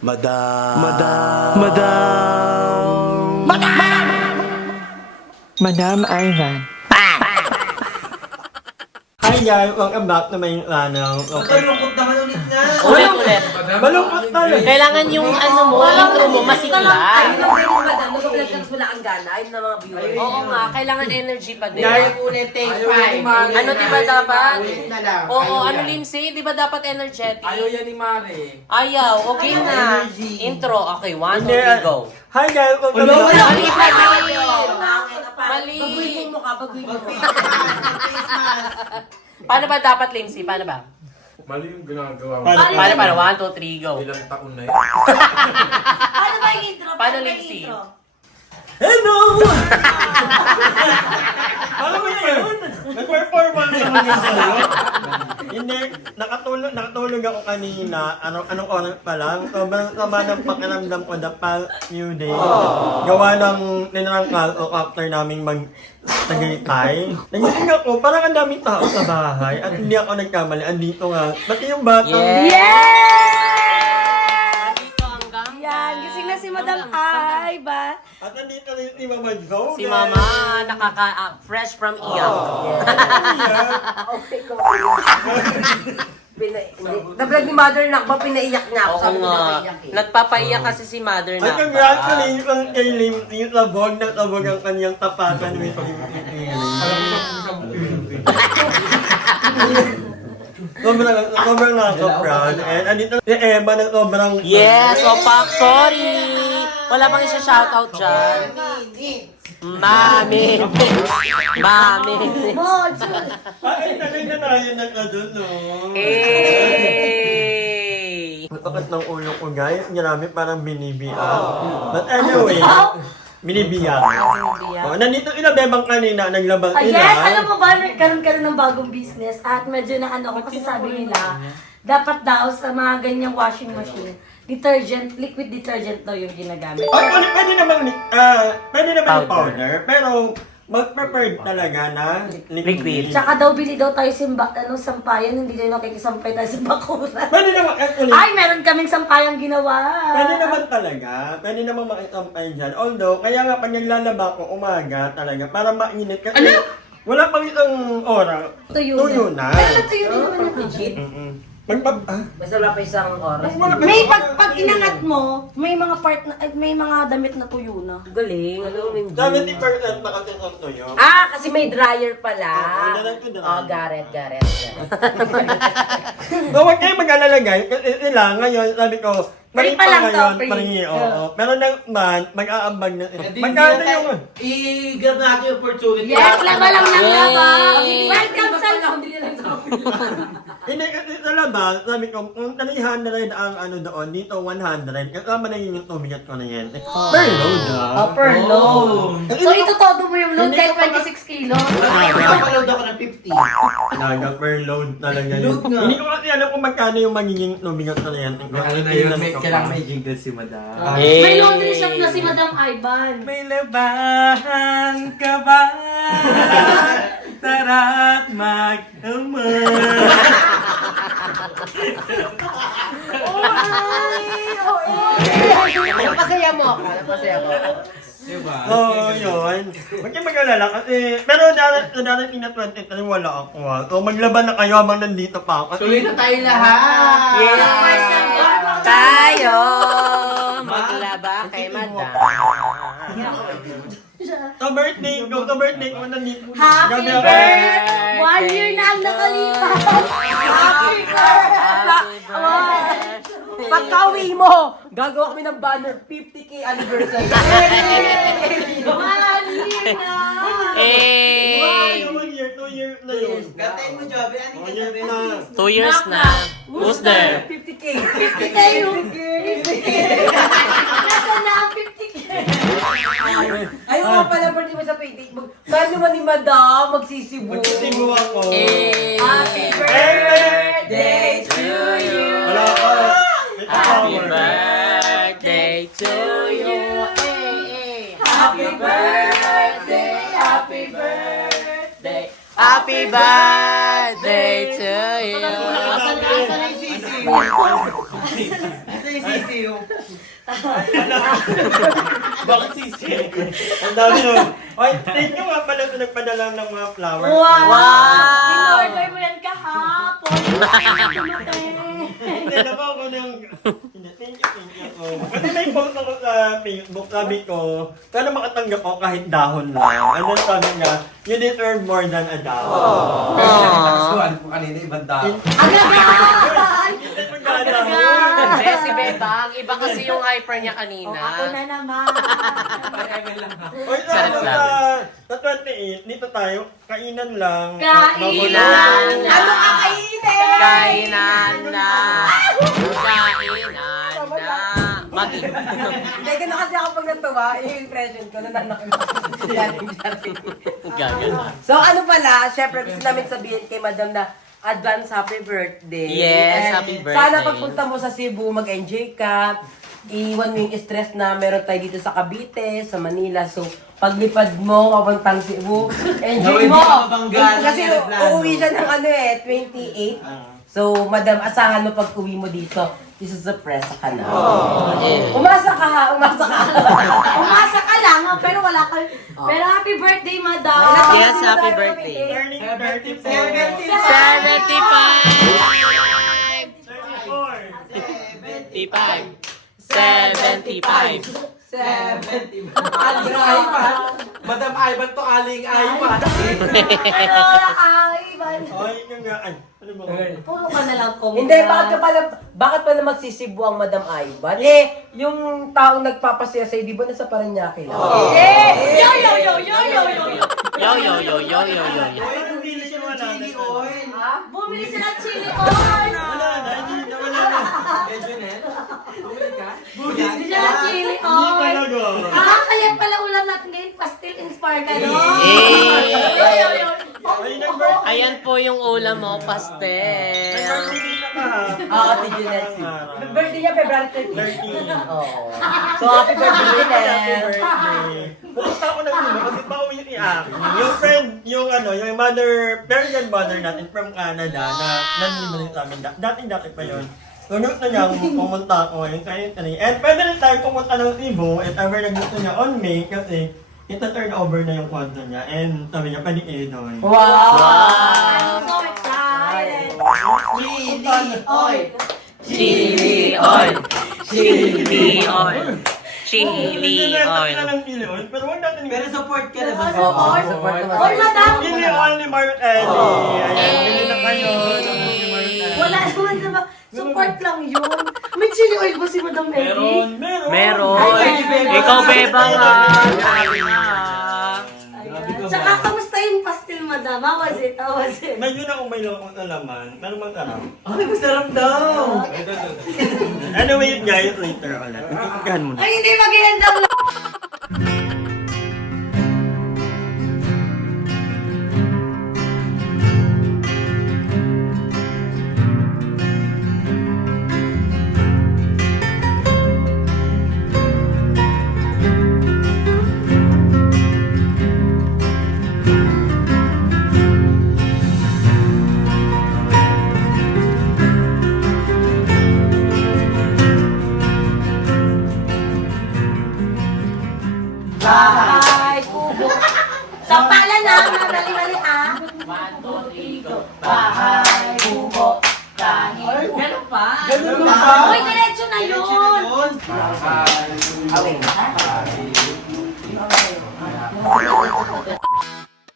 Madam. Madam Ivan. Hi guys, welcome back to my channel. Lungkot naman ulit na. Ulit. Malungkot talaga. Kailangan yung ano mo, intro mo masigla. Ayun lang din yung madam. Nag-vlog ka wala kang gana. Ayun na mga viewers. Oo nga, kailangan energy pa din. Guys, ulit take 5. Ano di ba dapat? Ulit na lang. Oo, ano Lindsay? Di ba dapat energetic? Ayaw yan ni Mare. Ayaw, okay na. Energy. Intro, okay, 1, 2, Hindi, 3, go. Hi guys, welcome Wala, back. wala. Mali, mali. Mali. Baguhin mo mukha, baguhin mo. Paano ba dapat, Lindsay? Paano ba? Mali yung ginagawa mo. Paano? 1, 2, 3, go. Ilang taon na yun. Paano ba yung intro? Paano, ba yung Lindsay? intro? Hello! Alam mo na yun? Nag-performance naman yun sa'yo. Hindi, nakatulog ako kanina. Anong oras pa lang? Sobrang sama ng pakiramdam ko the past few days. Gawa ng ninarangkal o after naming mag-tagaytay. Nagising ako, parang ang daming tao sa bahay. At hindi ako nagkamali. Andito nga. Pati yung bata. Dito hanggang Yan, gising na si Madam Ivan. At nandito rin si Mama Joe. si Mama, fresh from iyak. Okay ko. Na-vlog ni Mother Nak ba pinaiyak niya ako? Oo Sabi ko nga. napaiyak eh. Nagpapaiyak kasi si Mother At na. congratulations kay Lindsay. Labog na labog ang kanyang tapatan with Sobrang nakaka-proud. And andito si Emma na sobrang... Yes, Opak, sorry! Wala bang isa-shoutout dyan? Mami! Mami! Ay, tagay na tayo ng adun, no? Hey! Matakat ng ulo ko, guys. Marami parang binibiyak. But anyway, binibiyak. Oh, nandito inabebang kanina, naglabang Ah, sila. yes, alam mo ba, nagkaroon ka ng bagong business at medyo na ano ko kasi sabi nila, dapat daw sa mga ganyang washing machine, detergent, liquid detergent daw yung ginagamit. Oh, pwede naman yung powder, pero mag-prepared talaga na Liquid. Tsaka daw bili daw tayo sampayan, hindi tayo nakikisampay tayo sa bakuran. Pwede naman, actually, Ay, meron kaming sampayang ginawa. pwede naman talaga. Pwede naman makitampay dyan. Although, kaya nga pag naglalaba ko umaga talaga, para mainit. Kasi wala pang isang oras. Tuyo na. Pero tuyo din naman yung legit. Basta wala pa isang oras. May pag inangat mo, may mga part na, may mga damit na tuyo na. Galing. Alam mo yung 70% na kasi ang tuyo. Ah, kasi may dryer pala. Oo, dalag ko dryer. Oh, Gareth. So, huwag kayong mag-alala guys. Kasi sila, ngayon, sabi ko, Free free pa pa lang to, ngayon, free. free, oo. Pero naman, mag-aambag na sila. Hindi Magkano na tayo. yung... I-grab natin yung opportunity. Yes, laba lang ng laba. Yay! Welcome sa... Hindi kasi sa labas, sabi ko, kung 300 ang ano doon, dito 100, kasama na yun yung tubigat ko na yan. Per load ah. Per load. So, ito todo mo yung load kahit 26 kilos. Napaload ako ng 50. Talaga, per load talaga yun. Load nga. Hindi ko kasi alam kung magkano yung magiging tubigat ko na yan. Kailangan may jingle si Madam. May laundry shop na si Madam Ivan. May labahan ka ba? Tara't Napasaya mo ako. Napasaya mo. Diba? Oo, yun. Huwag kayong mag-alala kasi, pero darating na 23, wala ako ah. So maglaban na kayo habang nandito pa ako. Tuloy na tayo lahat! Tayo! Maglaba kay Madam. Sa birthday ko nandito. Happy Gabi ako. birthday! 1 year na ang nakalipas. Happy birthday! Pagka-uwi mo, gagawa kami ng banner 50K anniversary. 1 year na! Hey! 1 year, 2 years na yun. Gatay mo, Joby. Ano 1 year na. 2 years na. Who's there? 50K. 50K yung... Nasa na ang 50K? Ayun nga pala, birthday mo sa payday. Saan naman ni Madam magsisibo? Magsisingo ako. Hey! Happy birthday to you! Wala ako. Happy birthday to you! Happy birthday! Happy birthday! Happy birthday to you! Asa na yung sisi? sisiw. Bakit sisi? Ang dami nun. Oy, thank you nga pala sa nagpadala ng mga flowers. Wow! In-order mo yan kahapon. Dumating. Hindi na ba ako ng... Hindi, thank you ako. Kasi may post ako sa Facebook, sabi ko, sana makatanggap ako kahit dahon lang. And then sabi niya, you deserve more than a dahon. Nagsuhan po kanina ibang tao. Agad! Hindi mo dahon. Hindi, si Bebang. Iba kasi yung hyper niya O, kanina. ako na naman. Oy, Sarap sa, lang. sa 28, dito tayo, kainan lang. Kainan! Ano ka kainin? Kainan na. Kainan na. Magi. Hindi, gano'n kasi ako pag natuwa, yung impression ko, nananakit. Gagal. So ano pala, syempre gusto namin sabihin kay Madam na advance happy birthday. Yes, And happy birthday. Sana pagpunta mo sa Cebu, mag-enjoy ka. Iwan mo yung stress na meron tayo dito sa Cavite, sa Manila. So, paglipad mo, papuntang Cebu, enjoy No, mo. hindi ka mabangga ng Kasi aeroplano. uuwi siya ng 28. So, Madam, asahan mo pag uwi mo dito, isusurpresa ka na. Umasa ka, umasa ka. Umasa ka lang, pero wala ka. Pero happy birthday, madam. Yes, happy birthday. Turning 34. 75. 70. Aling Ivan. Madam Ivan to Aling Ivan. Pero Ivan. Oy, yung nga, ay, ano ba? Puro ka na lang kung Hindi, bakit pala magsisibo ang Madam Ivan? Yung taong nagpapasaya sa'yo, di ba nasa Paranaque lang? Yo, yo, yo, yo, yo, yo, yo. Yo, yo, yo, yo, yo, yo, yo. Oy, ang bilis yung wala na. Chili oil. Bumili sila ng chili oil. Wala na, hindi na wala na. Medyo net. Bumili ka? Bumili sila ng chili Hindi oil. talaga. Kaya pala ulam natin ngayon, pastel inspired ka, no? Eh. Yo, yo, yo. Ay, nag-birthday. Ayan po yung ulam mo, pastel. Nag-birthday din na ka ha. Oo, si Jeanette. Birthday niya, February 13. 13. Oo. So, happy birthday, Happy Jeanette. birthday. Pupunta ako ng ano, kasi pauwi yung i-aki. Yung friend, yung mother, very good mother natin from Canada na nanlibre sa amin. Dati pa yun. Tunok na niya pumunta ako ngayon kahit ano. And pwede rin tayo pumunta ng Cebu if ever na gusto niya on May kasi ita-turn over na yung kwanto niya. And sabi niya, pwede kayo doon. Wow! I'm so excited. Chili oil. Chili oil. Chili oil. Chili oil. ng chili oil, pero huwag natin Pero support ka naman. Oo, support naman. Oy, madam. Chili oil ni Mark Ellie. Ayan, bili na kayo. Wala naman sa ba? Support lang yun. May chili oil ba si Madam Ellie? Meron. Ay, Ikaw, Bebang, ha? Tsaka, kamusta yung pastel, madam? How was it? How was it? Medyo na umay lang akong alaman, pero magkarap. Ay, masarap daw. Anyway, guys, later ulit. Ipagkahan mo na. Ay, hindi mag-end up lang. Bahay, kubo. Sampalan na, madali-dali ah. 1, 2, 3, go. Bahay, kubo, kanin. Ganun pa. Ganun ba? Uy, diretso na yun.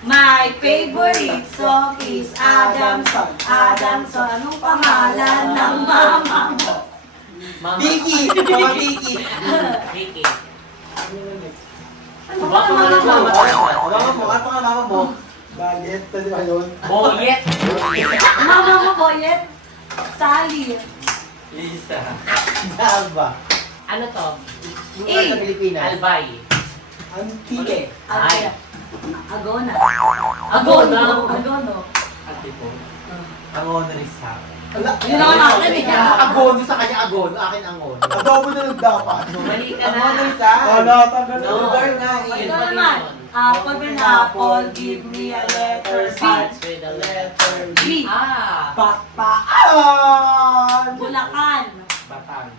My favorite song is Adamson. Adamson, anong pangalan ng mama mo? Vicky. Mama Vicky. Ricky. Ano ba ang mama mo? Mama mo. Ano ka mama mo? Bagit, pwede ba yun? Boyet. Mama mo, Boyet? Sally. Lisa. Alba. Ano to? Lugar sa Pilipinas. Albay. Antique. Ay. Agona. Agona. Agono. Antipo. Ang honoris ha. Yun ang akin eh. Agono sa kanya agono. Akin ang hono. Adobo na lang dapat. Mali ka Ang na. honoris ha. Wala, tagal na. No. Lugar na. Ito naman. Apple and apple, give me a letter B. Starts with the letter B. Ah. Bataan. Bulacan. Batang.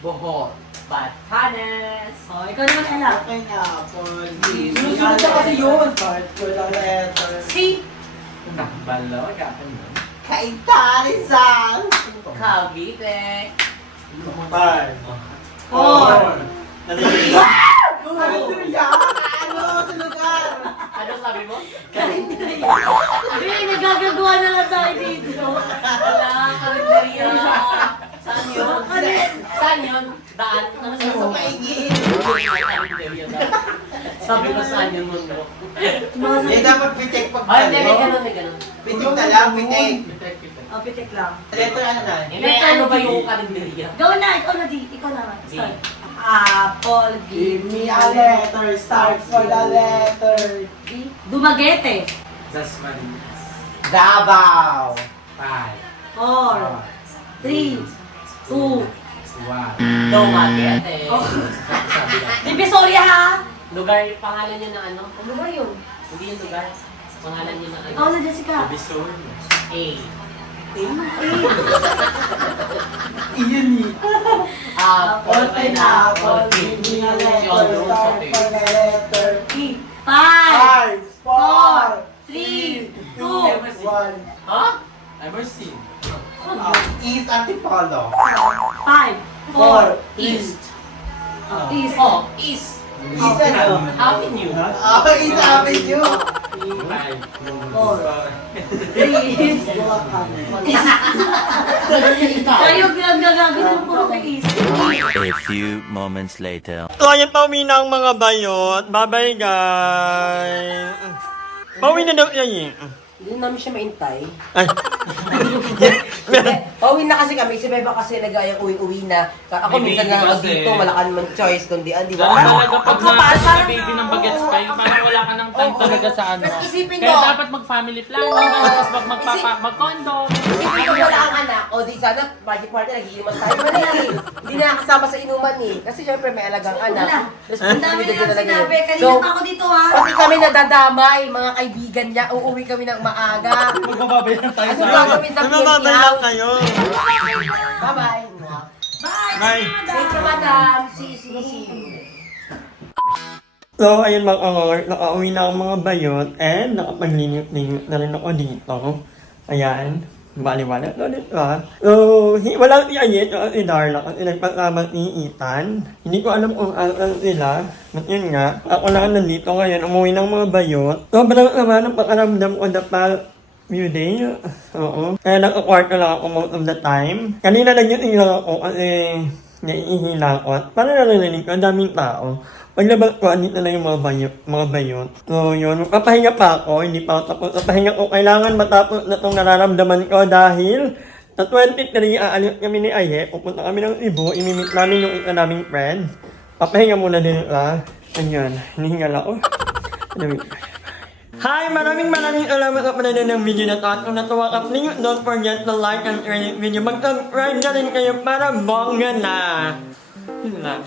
Bohol. Batanes. Oh, ikaw naman, Ella. Okay na, Paul. Susunod na kasi yun. Start ko lang letter. Si. Nakbalo, kapon yun. Kaintarizal! Cavite. Five. Four. Nalilito. Karinderya! Ano sa lugar? Ano sabi mo? Ay, nagagagawa na lang tayo dito. Wala, karinderya. Saan yun? Saan yun? Daan? Ano sa Sa paingin. karinderya daan? Sabi ko saan yun mundo? Yan dapat pitik pag Ay, hindi, may ganun, may ganun. Pitik na lang, pitik. Oh, pitik lang. Letter ano na? Hindi, ano ba yung karinderya? Go na, ikaw na di. Ikaw na. Start. Apple, Give me a letter, start for the letter. D. Dumaguete. Dasmariñas. Davao. 5, 4, 3, 2. 1. Dumaguete. Sabi lang. Divisoria ha? Lugar, pangalan niya ng ano? Ano ba yun? Hindi yung lugar. Pangalan niya ng ano? Ikaw na, Jessica. Divisoria. A. Iyon ni. Apple, Pineapple, give me a letter, start for the letter. E. 5, 5, 4, 3, 2. 1. Ha? Emerson. East Antipolo. 5, 4, East. East. Oh, East. East ano? Avenue. Oh, East Avenue. 5. 3. Kayo gagagawin puro kay East. A few moments later. So, ayan, pauwi na ang mga bayot. Bye-bye, guys. Pauwi na daw yan eh. Hindi namin siya maintay. Ay. Pauwi na kasi kami. Si Beba kasi nag-ayang uwi-uwi na. Ako May minsan baby lang ako kasi. dito. Wala ka naman choice kundi di ba? Ganun talaga pag Kapal, na baby ng bagets pa yun, parang wala ka ng time talaga sa ano. Tapos isipin Kaya mo. dapat mag-family planning, tapos mag-condo. Isipin ko wala ang anak. O di sana, party nag-iiman tayo. Mali eh. Hindi na nakasama sa inuman eh. Kasi syempre may alagang Wala. anak. Ang dami Responsibilidad nilang talaga sinabi. yun. Kanina So, pa ako dito ha. pati kami nadadamay, mga kaibigan niya. Uuwi kami ng maaga. Magbababay lang tayo Ano gagawin ng Namababay lang kayo. Bye-bye. Bye. Thank you, madam. See you. So, ayun mga kangor, nakauwi na ang mga bayot and nakapaglinis na rin ako dito. Ayan. Baliwala na ulit ba? So, walang i-ayit yung si Darla kasi nagpasama ni Ethan. Hindi ko alam kung ano sila. But yun nga, ako lang nandito ngayon, umuwi ng mga bayot. Sobrang naman ang pakaramdam ko the past few days. Oo. Kaya naka-kwarto lang ako most of the time. Kanina lang yun lang ako kasi naiihilakot. Para narinig ko, ang daming tao. Paglabas ko, andito na yung mga bayot. So, yun. Magpapahinga pa ako. Hindi pa ako tapos. Papahinga ko. Kailangan matapos na itong nararamdaman ko dahil sa 23, aalis kami ni Aye. Pupunta kami ng Cebu. Imimit namin yung isa naming friend. Papahinga muna din ito. Ayun. Hinihingal ako. Hi! Maraming salamat sa panonood ng video na ito. At kung natuwa ka, please don't forget to like and share this video. Mag-subscribe na rin kayo para bongga na. Yun lang.